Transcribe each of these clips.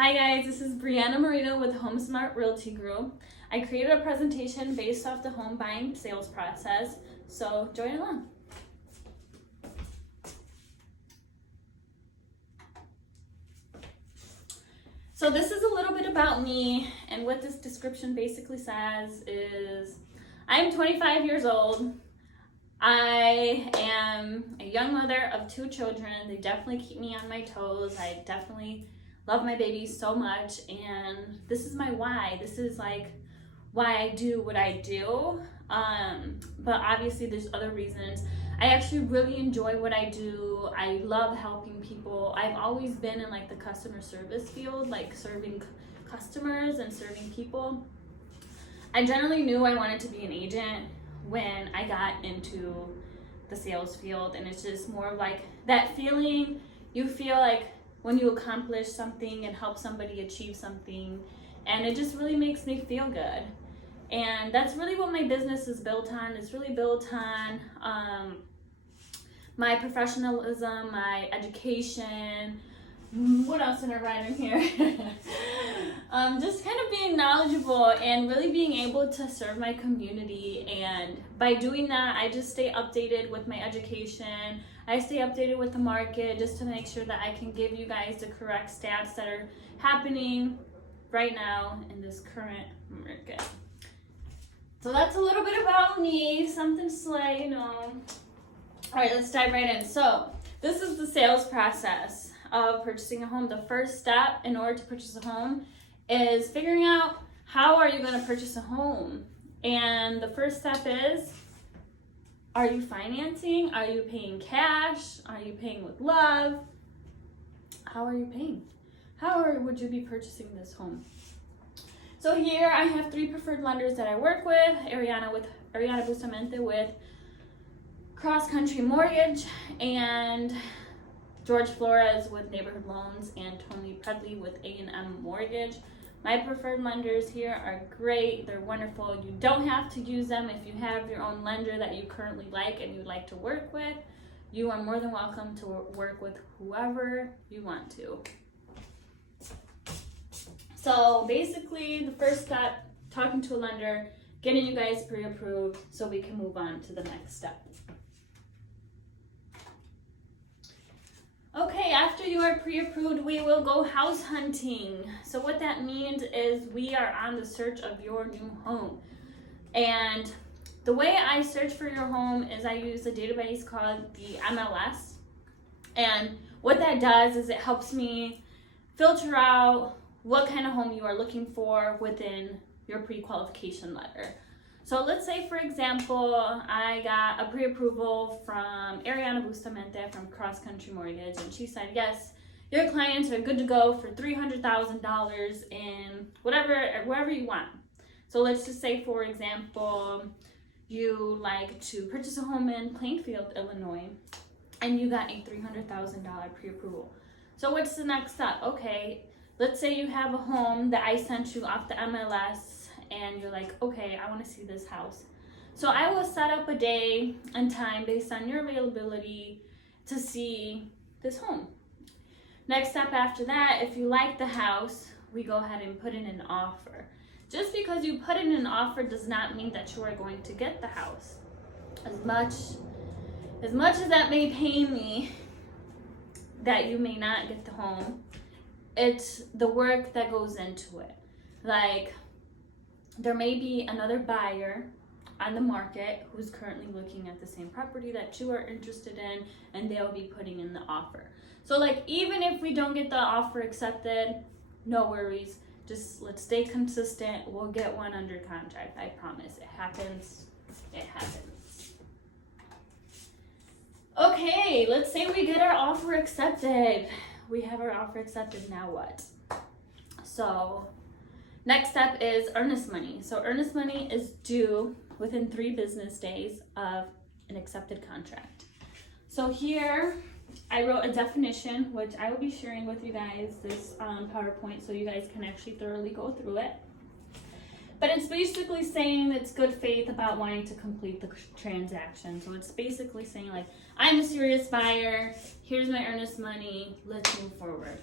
Hi guys, this is Brianna Marino with HomeSmart Realty Group. I created a presentation based off the home buying sales process, so join along. So this is a little bit about me, and what this description basically says is I'm 25 years old. I am a young mother of 2 children. They definitely keep me on my toes. I definitely love my babies so much, and this is my why. This is like why I do what I do. But obviously there's other reasons. I actually really enjoy what I do. I love helping people. I've always been in like the customer service field, like serving customers and serving people. I generally knew I wanted to be an agent when I got into the sales field, and it's just more of like that feeling you feel like when you accomplish something and help somebody achieve something, and it just really makes me feel good. And that's really what my business is built on. It's really built on my professionalism, my education. What else did I write in here? Just kind of being knowledgeable and really being able to serve my community. And by doing that, I just stay updated with my education. I stay updated with the market just to make sure that I can give you guys the correct stats that are happening right now in this current market. So that's a little bit about me, something slay, you know. All right, let's dive right in. So this is the sales process of purchasing a home. The first step in order to purchase a home is figuring out how are you going to purchase a home. And the first step is, are you financing? Are you paying cash? Are you paying with love? How are you paying? Would you be purchasing this home? So here I have 3 preferred lenders that I work with. Ariana Bustamante with Cross Country Mortgage, and George Flores with Neighborhood Loans, and Tony Predley with A&M Mortgage. My preferred lenders here are great. They're wonderful. You don't have to use them. If you have your own lender that you currently like and you'd like to work with, you are more than welcome to work with whoever you want to. So basically the first step, talking to a lender, getting you guys pre-approved so we can move on to the next step. Okay, after you are pre-approved, we will go house hunting. So what that means is we are on the search of your new home. And the way I search for your home is I use a database called the MLS. And what that does is it helps me filter out what kind of home you are looking for within your pre-qualification letter. So let's say, for example, I got a pre-approval from Ariana Bustamante from Cross Country Mortgage, and she said, yes, your clients are good to go for $300,000 in wherever you want. So let's just say, for example, you like to purchase a home in Plainfield, Illinois, and you got a $300,000 pre-approval. So what's the next step? Okay, let's say you have a home that I sent you off the MLS, and you're like, okay, I want to see this house. So I will set up a day and time based on your availability to see this home. Next step after that, if you like the house, we go ahead and put in an offer. Just because you put in an offer does not mean that you are going to get the house. As much as that may pain me that you may not get the home, it's the work that goes into it. Like, there may be another buyer on the market who's currently looking at the same property that you are interested in, and they'll be putting in the offer. So like, even if we don't get the offer accepted, no worries. Just let's stay consistent. We'll get one under contract. I promise. It happens. It happens. Okay, let's say we get our offer accepted. We have our offer accepted. Now what? So next step is earnest money. So earnest money is due within 3 business days of an accepted contract. So here I wrote a definition, which I will be sharing with you guys this PowerPoint so you guys can actually thoroughly go through it. But it's basically saying it's good faith about wanting to complete the transaction. So it's basically saying like, I'm a serious buyer, here's my earnest money, let's move forward.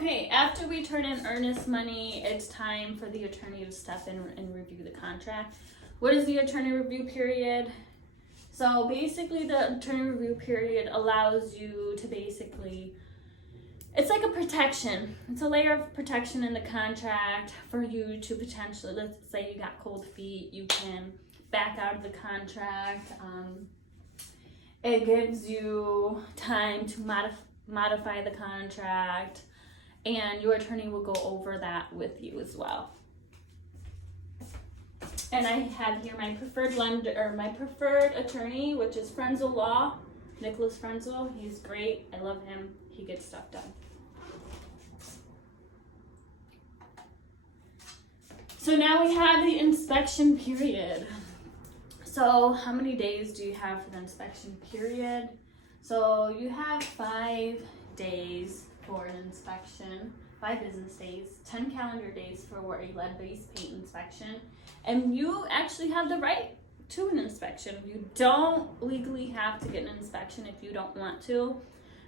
Okay, after we turn in earnest money, it's time for the attorney to step in and review the contract. What is the attorney review period? So basically the attorney review period allows you to basically, it's like a protection. It's a layer of protection in the contract for you to potentially, let's say you got cold feet, you can back out of the contract. It gives you time to modify the contract, and your attorney will go over that with you as well. And I have here my preferred lender, or my preferred attorney, which is Frenzel Law, Nicholas Frenzel. He's great. I love him. He gets stuff done. So now we have the inspection period. So how many days do you have for the inspection period? So you have 5 days for an inspection, 5 business days, 10 calendar days for a lead-based paint inspection, and you actually have the right to an inspection. You don't legally have to get an inspection if you don't want to,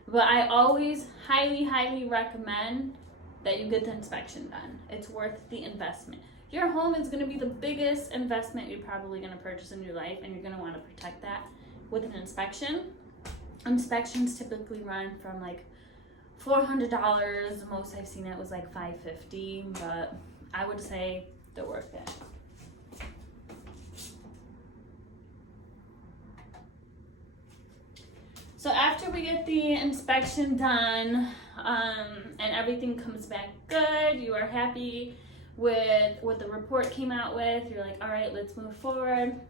but I always highly recommend that you get the inspection done. It's worth the investment. Your home is going to be the biggest investment you're probably going to purchase in your life, and you're going to want to protect that with an inspection. Inspections typically run from like $400. The most I've seen it was like $550, but I would say they're worth it. So after we get the inspection done, and everything comes back good, you are happy with what the report came out with, you're like, all right, let's move forward.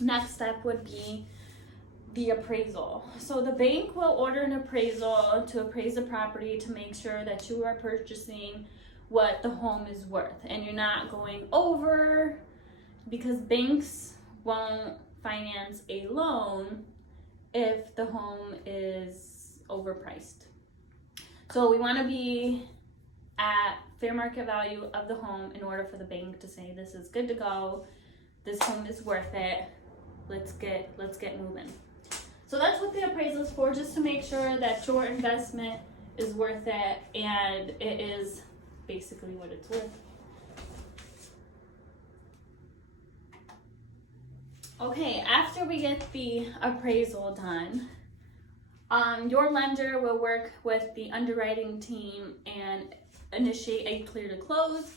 Next step would be the appraisal. So the bank will order an appraisal to appraise the property to make sure that you are purchasing what the home is worth and you're not going over, because banks won't finance a loan if the home is overpriced. So we want to be at fair market value of the home in order for the bank to say this is good to go, this home is worth it, let's get moving. So that's what the appraisal is for, just to make sure that your investment is worth it and it is basically what it's worth. Okay, after we get the appraisal done, your lender will work with the underwriting team and initiate a clear to close.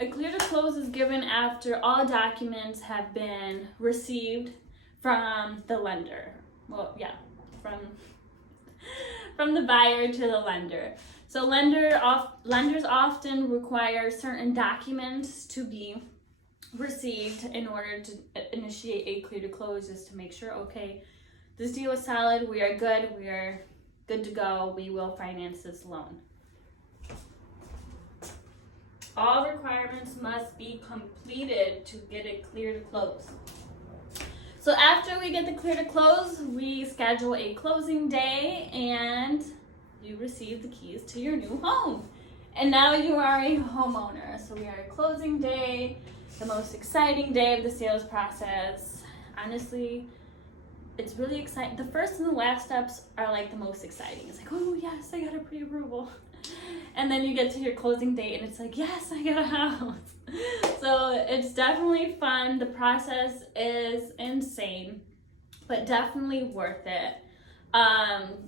A clear to close is given after all documents have been received from the lender. Well, yeah, from the buyer to the lender. So lenders often require certain documents to be received in order to initiate a clear to close, just to make sure, okay, this deal is solid, we are good to go, we will finance this loan. All requirements must be completed to get it clear to close. So after we get the clear to close, we schedule a closing day and you receive the keys to your new home. And now you are a homeowner. So we are at closing day, the most exciting day of the sales process. Honestly, it's really exciting. The first and the last steps are like the most exciting. It's like, oh yes, I got a pre-approval. And then you get to your closing date and it's like, yes, I got a house. So it's definitely fun. The process is insane, but definitely worth it.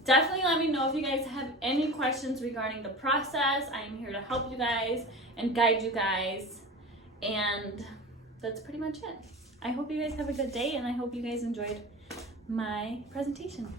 Definitely let me know if you guys have any questions regarding the process. I am here to help you guys and guide you guys. And that's pretty much it. I hope you guys have a good day and I hope you guys enjoyed my presentation.